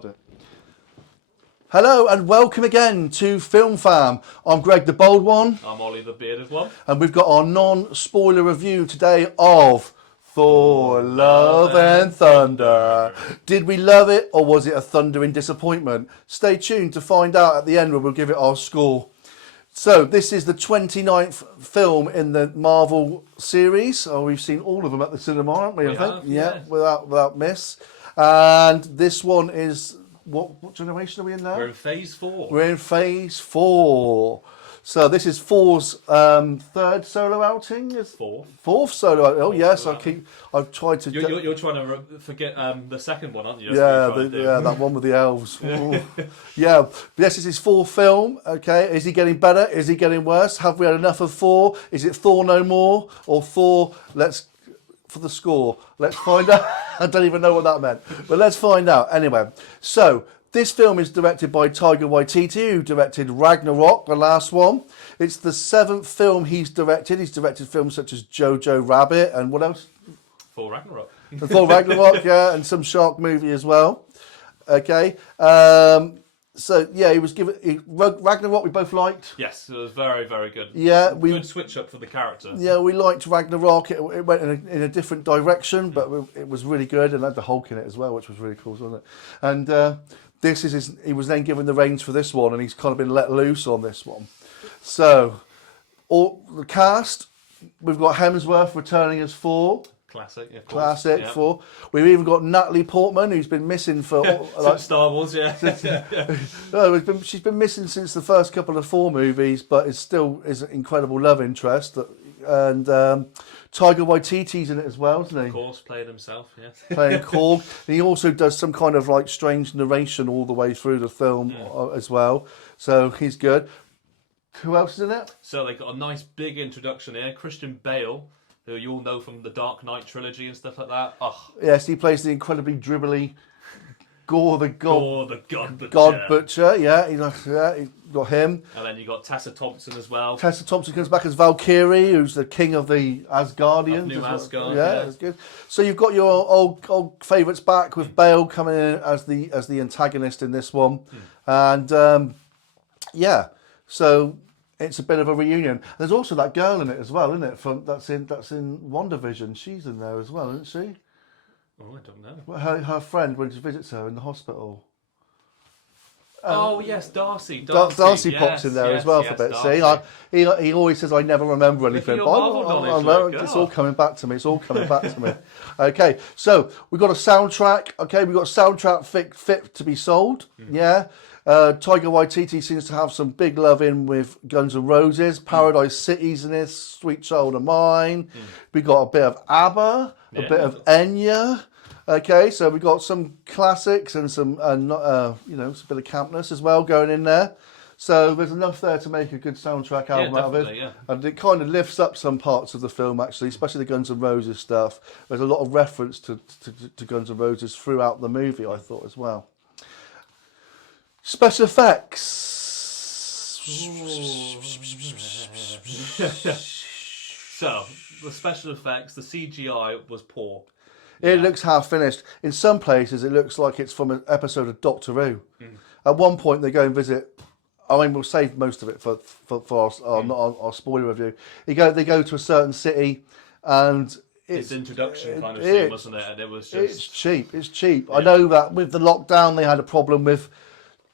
I'll do it. Hello and welcome again to Film Fam. I'm Greg the Bold One. I'm Ollie the Bearded One. And we've got our non-spoiler review today of Thor Love and Thunder. Did we love it or was it a thundering disappointment? Stay tuned to find out at the end where we'll give it our score. So this is the 29th film in the Marvel series. Oh, we've seen all of them at the cinema, haven't we? I think. Yeah, without miss. And this one is what generation are we in now? We're in phase 4. We're in phase 4. So this is Thor's third solo outing. Fourth solo outing. Oh yes, I've tried to. You're trying to forget the second one, aren't you? That one with the elves. Yeah. Yes, it's his fourth film. Okay, is he getting better? Is he getting worse? Have we had enough of Thor? Is it Thor no more or Thor? For the score, let's find out. I don't even know what that meant, but let's find out anyway. So this film is directed by Taika Waititi, who directed Ragnarok, the last one. It's the 7th film he's directed. He's directed films such as Jojo Rabbit and what else? Thor Ragnarok. Thor Ragnarok, yeah, and some shark movie as well. Okay. So yeah, he was given Ragnarok. We both liked. Yes, it was very, very good. Yeah, good switch up for the character. Yeah, we liked Ragnarok. It went in a different direction, but it was really good, and had the Hulk in it as well, which was really cool, wasn't it? And this is he was then given the reins for this one, and he's kind of been let loose on this one. So, all the cast, we've got Hemsworth returning as Thor. Classic, of course. Classic, yeah. Thor. We've even got Natalie Portman, who's been missing for Star Wars, yeah. No, she's been missing since the first couple of Thor movies, but it still is an incredible love interest. And Taika Waititi's in it as well, isn't he? Of course, playing himself, yeah. Playing Korg. And he also does some kind of like strange narration all the way through the film as well. So he's good. Who else is in it? So they got a nice big introduction here. Christian Bale, who you all know from the Dark Knight trilogy and stuff like that. Oh. Yes, he plays the incredibly dribbly Gore the God Butcher. Yeah, he got him. And then you got Tessa Thompson as well. Tessa Thompson comes back as Valkyrie, who's the king of the Asgardians. New Asgard. Yeah, that's good. So you've got your old favourites back with Bale coming in as the antagonist in this one, and so. It's a bit of a reunion. There's also that girl in it as well, isn't it? That's in WandaVision. She's in there as well, isn't she? Oh, I don't know. Her friend when she visits her in the hospital. Oh yes, Darcy. Darcy pops in there as well for a bit. Darcy. See, he always says I never remember anything. It's all coming back to me. Okay, so we've got a soundtrack. Okay, we've got a soundtrack fit to be sold. Yeah. Taika Waititi seems to have some big love in with Guns N' Roses. Paradise City's in this, Sweet Child of Mine. We got a bit of ABBA, a bit of Enya. Okay, so we got some classics and some some bit of campness as well going in there. So there's enough there to make a good soundtrack album out of it. Yeah. And it kind of lifts up some parts of the film, actually, especially the Guns N' Roses stuff. There's a lot of reference to Guns N' Roses throughout the movie, I thought, as well. Special effects. So, the special effects, the CGI was poor. It looks half finished. In some places, it looks like it's from an episode of Doctor Who. At one point, they go and visit. I mean, we'll save most of it for our spoiler review. They go to a certain city, and it's introduction kind of scene, wasn't it? And it was just it's cheap. Yeah. I know that with the lockdown, they had a problem with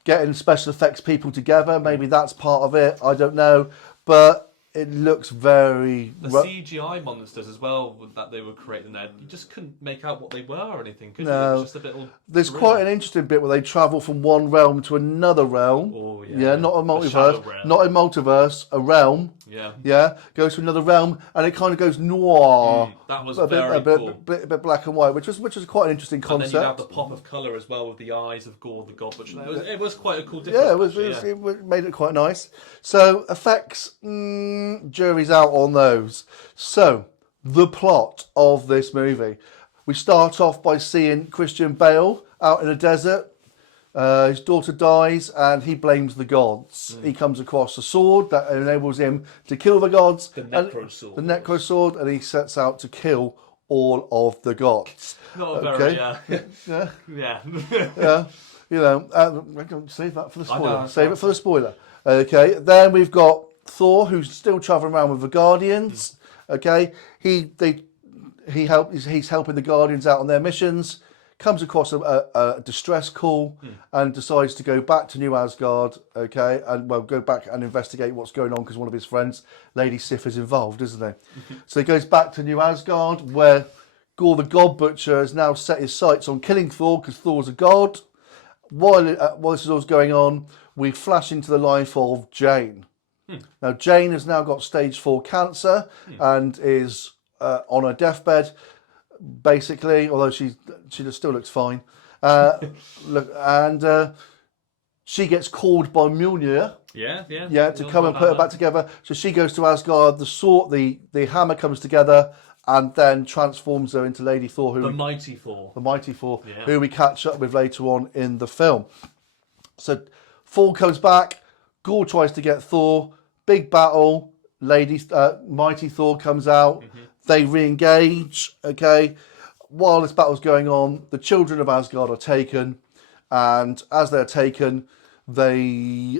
getting special effects people together. Maybe that's part of it. I don't know, but it looks very... The CGI monsters as well that they were creating there, you just couldn't make out what they were or anything, could you? It was just a bit... There's quite an interesting bit where they travel from one realm to another realm. Oh, yeah. Yeah, not a multiverse. Not a multiverse, a realm. Yeah. Yeah, goes to another realm, and it kind of goes noir. That was very cool. A bit black and white, which was quite an interesting concept. And then you have the pop of colour as well with the eyes of Gore the God Butcher. It was quite a cool difference. Yeah, it made it quite nice. So, effects... jury's out on those. So, the plot of this movie. We start off by seeing Christian Bale out in a desert. His daughter dies and he blames the gods. He comes across a sword that enables him to kill the gods. The Necro Sword. The Necro Sword, and he sets out to kill all of the gods. Not very, yeah. Yeah. Yeah. You know, we're going to save that for the spoiler. know, Save it for the spoiler. Okay. Then we've got Thor, who's still traveling around with the Guardians. Okay. He's helping the Guardians out on their missions. Comes across a distress call and decides to go back to New Asgard. Okay, and go back and investigate what's going on because one of his friends, Lady Sif, is involved, isn't he? So he goes back to New Asgard, where Gore the God Butcher has now set his sights on killing Thor because Thor's a god. While this is all going on, we flash into the life of Jane. Now, Jane has now got stage 4 cancer and is on her deathbed, basically, although she still looks fine. She gets called by Mjolnir. Yeah, to come and put her back together. So she goes to Asgard. The hammer comes together and then transforms her into Lady Thor, the Mighty Thor. The Mighty Thor, who we catch up with later on in the film. So Thor comes back. Gore tries to get Thor. Big battle. Mighty Thor comes out. They re-engage. Okay. While this battle's going on, the children of Asgard are taken, and as they're taken, Thor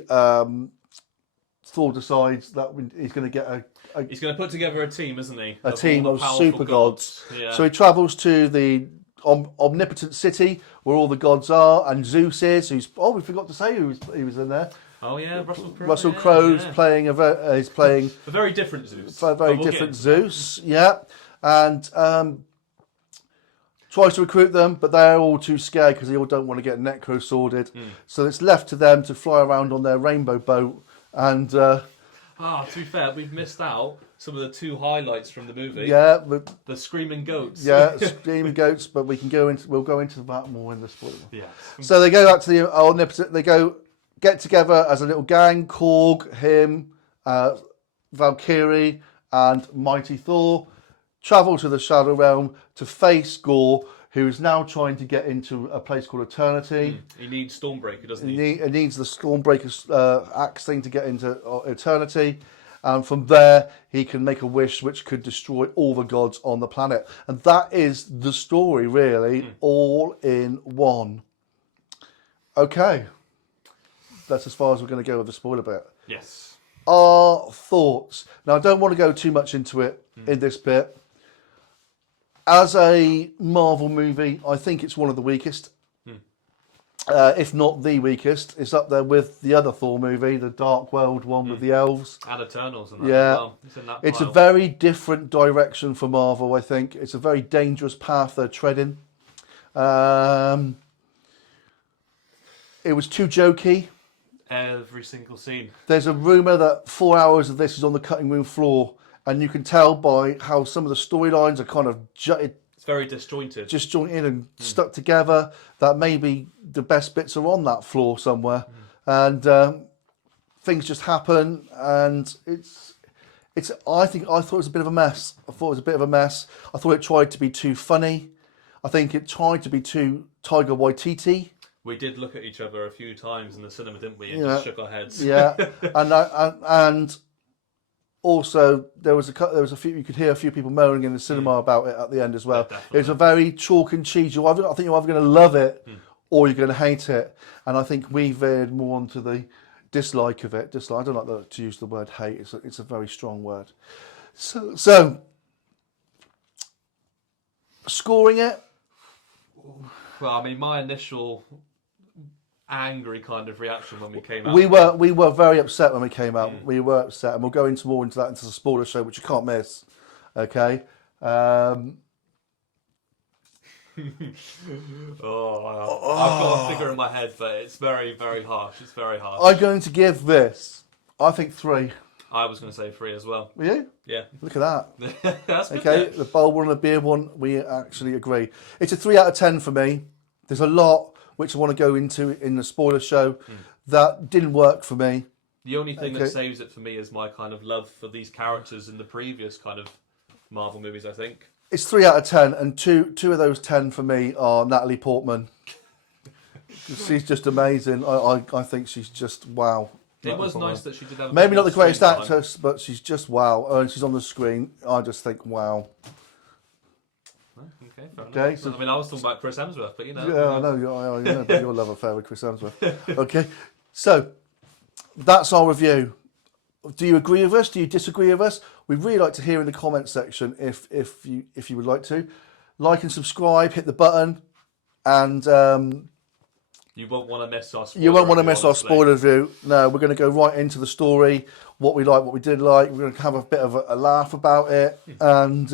decides that he's going to get he's going to put together a team, isn't he? A team of super gods. Yeah. So he travels to the omnipotent city where all the gods are, and Zeus is. We forgot to say he was in there. Oh yeah, Russell Crowe. Russell Crowe's playing he's playing a very different Zeus. A very different Zeus, yeah. And tries to recruit them, but they're all too scared because they all don't want to get necro sworded. So it's left to them to fly around on their rainbow boat. And to be fair, we've missed out some of the 2 highlights from the movie. Yeah, but the screaming goats. Yeah, screaming goats. But we'll go into that more in the spoiler. Yeah. So they go back to the omnipotent. They get together as a little gang. Korg, him, Valkyrie, and Mighty Thor travel to the Shadow Realm to face Gore, who is now trying to get into a place called Eternity. He needs Stormbreaker, doesn't he? He needs the Stormbreaker axe thing to get into Eternity. And from there, he can make a wish which could destroy all the gods on the planet. And that is the story, really, all in one. Okay. That's as far as we're going to go with the spoiler bit. Yes. Our thoughts. Now, I don't want to go too much into it in this bit. As a Marvel movie, I think it's one of the weakest. If not the weakest. It's up there with the other Thor movie, the Dark World one with the elves. And Eternals and that as well. It's in that It's a pile. very different direction for Marvel, I think. It's a very dangerous path they're treading. It was too jokey. Every single scene. There's a rumour that 4 hours of this is on the cutting room floor, and you can tell by how some of the storylines are kind of It's very disjointed. and stuck together, that maybe the best bits are on that floor somewhere. And things just happen, and I thought it was a bit of a mess. I thought it tried to be too funny. I think it tried to be too Taika Waititi. We did look at each other a few times in the cinema, didn't we? And just shook our heads. Yeah, and also there was a few, you could hear a few people moaning in the cinema about it at the end as well. Yeah, It was a very chalk and cheese. I think you're either going to love it or you're going to hate it. And I think we veered more onto the dislike of it. I don't like to use the word hate. It's a very strong word. So scoring it. Well, I mean, my initial angry kind of reaction when we came out. We were very upset when we came out. We were upset, and we'll go into more into that into the spoiler show, which you can't miss. Okay. I've got a figure in my head, but it's very, very harsh. It's very harsh. I'm going to give this, I think, 3. I was going to say 3 as well. Were you? Yeah. Look at that. That's good. Okay, the bold one and the beer one, we actually agree. It's a 3 out of 10 for me. There's a lot which I want to go into in the spoiler show that didn't work for me. The only thing that saves it for me is my kind of love for these characters in the previous kind of Marvel movies, I think. It's 3 out of 10, and two of those 10 for me are Natalie Portman. She's just amazing. I think she's just wow. It was nice that she did have maybe not the greatest actress, but she's just wow. And she's on the screen. I just think wow. Okay, fair Okay, so I mean, I was talking about Chris Hemsworth, but you know. yeah, I know, I know about your love affair with Chris Hemsworth. Okay, so that's our review. Do you agree with us? Do you disagree with us? We'd really like to hear in the comment section if you would like to. Like and subscribe, hit the button, and You won't want to miss our spoiler you won't want to review, miss our honestly. spoiler review. No, we're going to go right into the story, what we like, what we did like. We're going to have a bit of a laugh about it, and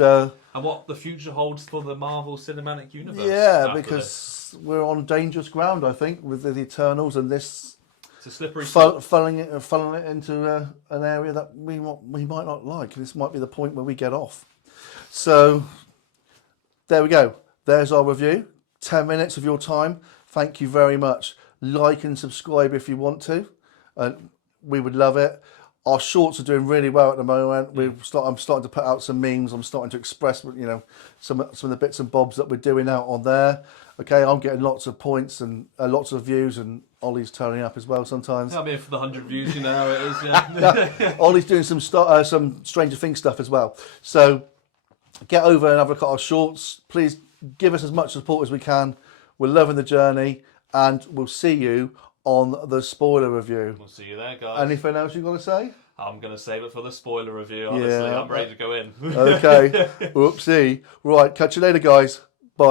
what the future holds for the Marvel Cinematic Universe. yeah, after because this. we're on dangerous ground, I think, with the Eternals and this It's a slippery slope. funneling it into an area that we might not like. This might be the point where we get off. So there we go. There's our review. 10 minutes of your time. Thank you very much. Like and subscribe if you want to. We would love it. Our shorts are doing really well at the moment. I'm starting to put out some memes. I'm starting to express, some of the bits and bobs that we're doing out on there. Okay, I'm getting lots of points and lots of views, and Ollie's turning up as well sometimes. I'm here for the 100 views, you know how it is. Yeah. Ollie's doing some Stranger Things stuff as well. So get over and have a look at our shorts. Please give us as much support as we can. We're loving the journey, and we'll see you on the spoiler review. We'll see you there, guys. Anything else you've got to say? I'm going to save it for the spoiler review, honestly. Yeah. I'm ready to go in. Okay. Whoopsie. Right, catch you later, guys. Bye.